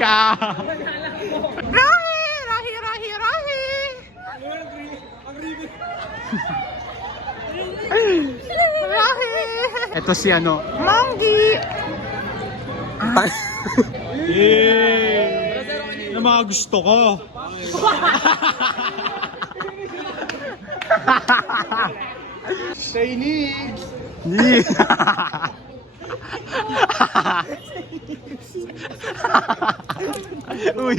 Rahi! Rahi! Rahi! Rahi! Rahi! Ito si ano? Monggi! Yay! Yung mga gusto ko. Sainig! Uy!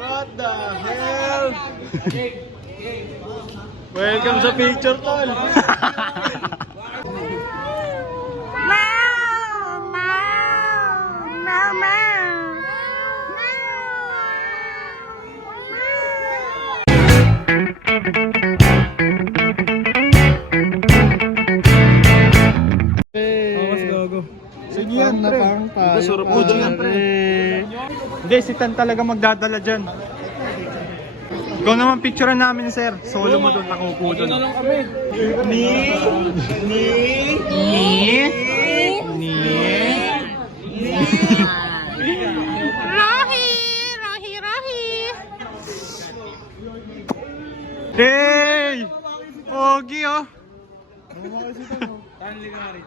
What the hell? Welcome sa picture, tol! Sige yan, pre. Surap mo dyan, pre. Hindi, si Tan talaga magdadala dyan. Ikaw naman picturean namin, sir. Solo mo doon, nakupo doon. Ito na lang kami. Rahi! Rahi! Rahi! Hey! Pogi, oh! Yari!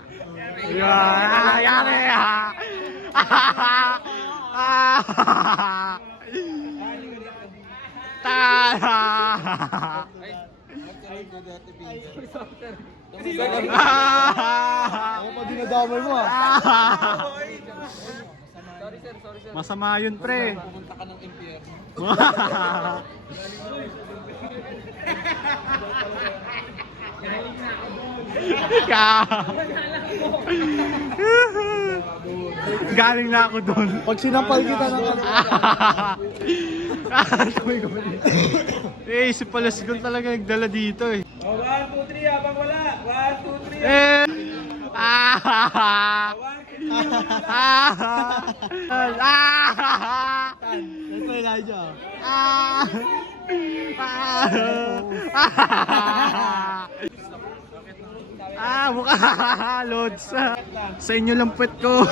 Ako pa dinadamay mo ah. Sorry. Masama yun, pre. Pumunta ka ng impyerno. Galing na ako doon. Pag sinampal kita ng eh, si Palasgon talaga nagdala dito eh. 1, 2, 3 habang wala. 1, 2, 3. Eh! Ito yung Elijah. Mukha Lods. Sa inyo lang puwet ko.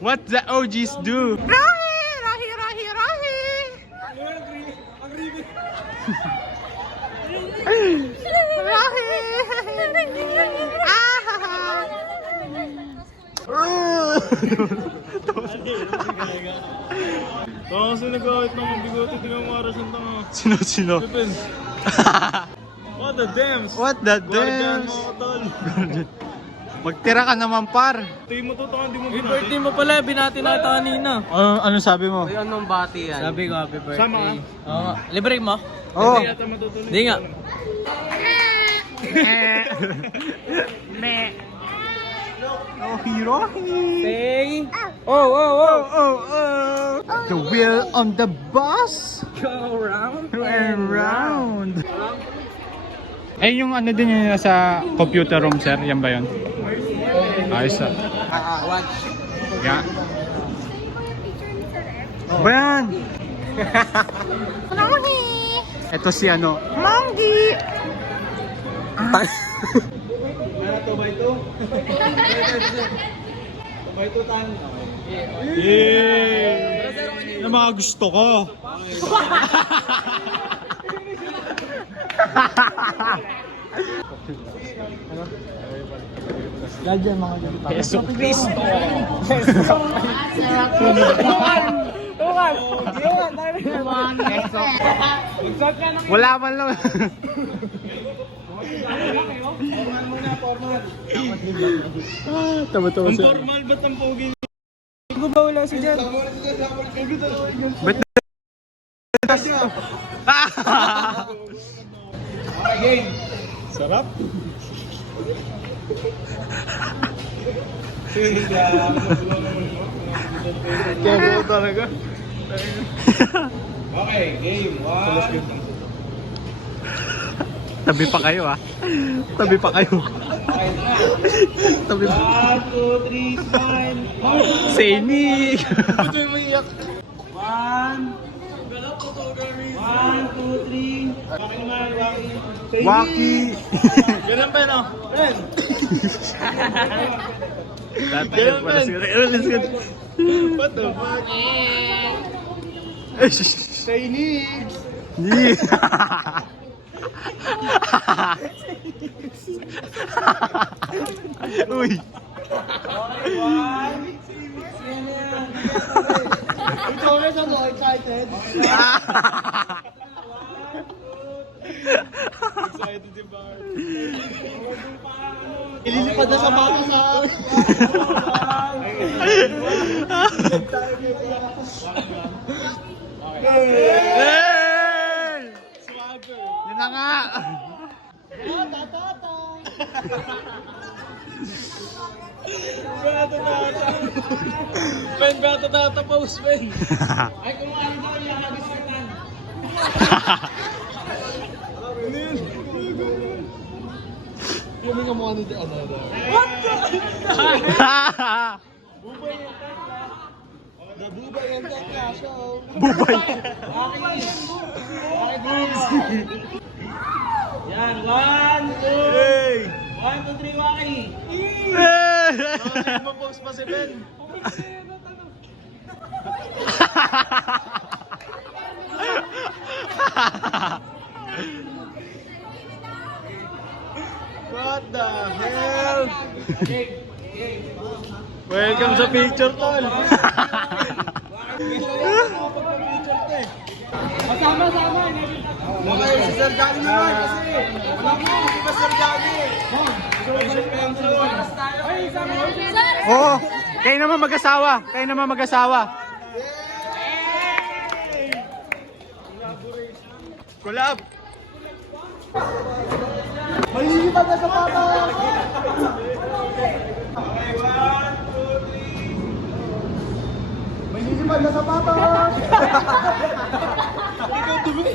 What the OGs do? Rahi! Rahi! Rahi! Rahi! Rahi! Baka kasi nag-awit ng bigote, tingnan mo aras ng tanga. Sino? What the dams? What the Guardian dance? mo ako, tol. Magtira ka naman, par. Tingin mo to, tanga, di mo binati. Birthday mo pala, binati na ito kanina. Ano sabi mo? Ay, anong bati yan? Sabi ko, happy birthday. Sama ka? Oo. Libre mo? Oh. Hindi yata matutuloy. Hindi nga. Me. Oh, hero. Say, Oh. The wheel on the bus. go round And round. Eh, yung ano din yun sa computer room, sir? Yan ba yun? Ayos ah. Watch. Yeah. Brian! Ito si ano? Monggi! Yay! Yung mga gusto ko. Lagyan mga ganito. Yeso Cristo! Wala man lang. Tama-tama Ang siya. formal ba't ang pogi? Hindi ko ba wala si Jan? Ba't Sarap. Kaya mo talaga. Okay, game 1. Tabi pa kayo ah. Tabi pa kayo. Tabi pa. 1, 2, 3, smile. Sainig! Ba't may umiyak? 1, 2, 3. Waki. Ganun pa, no? Ben! Tatayos pala si Ray. What the fuck? Chinese! Uy. Ikaw rin ako excited. Excited si Bar. Ililipad na sa bata sa... Hey! Swagger! Yun na nga. Ben, bata tata post, Ben! Ay, kung ano daw yung nag-isartan. Yung mga mukha nito, ano daw. Nabubay ang teka, so... Bubay. Yan, 1, 2, Hey! 1, 2, 3, Waki! Bakit mo post pa si Ben? What the hell? Welcome sa picture, tol! Sama-sama! Okay, si Sir Johnny naman kasi! Hindi ba Sir Johnny? Oh, kayo naman mag-asawa. Kayo naman mag-asawa. Collab. Malilipad na sa bata! Malilipad na sa bata! Ikaw dumi!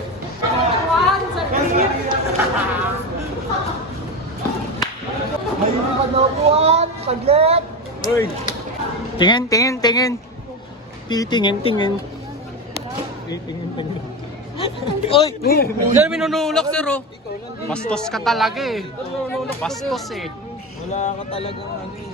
Malilipad na upuan! Saglit! Uy. Tingin, tingin, tingin. Titingin, tingin. Oy! Diyan minunulak, sir, oh! Bastos ka talaga eh. Bastos eh. Wala ka talagang ano eh.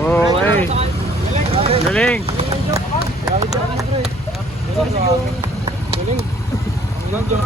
Oh, hey. Galing. Galing.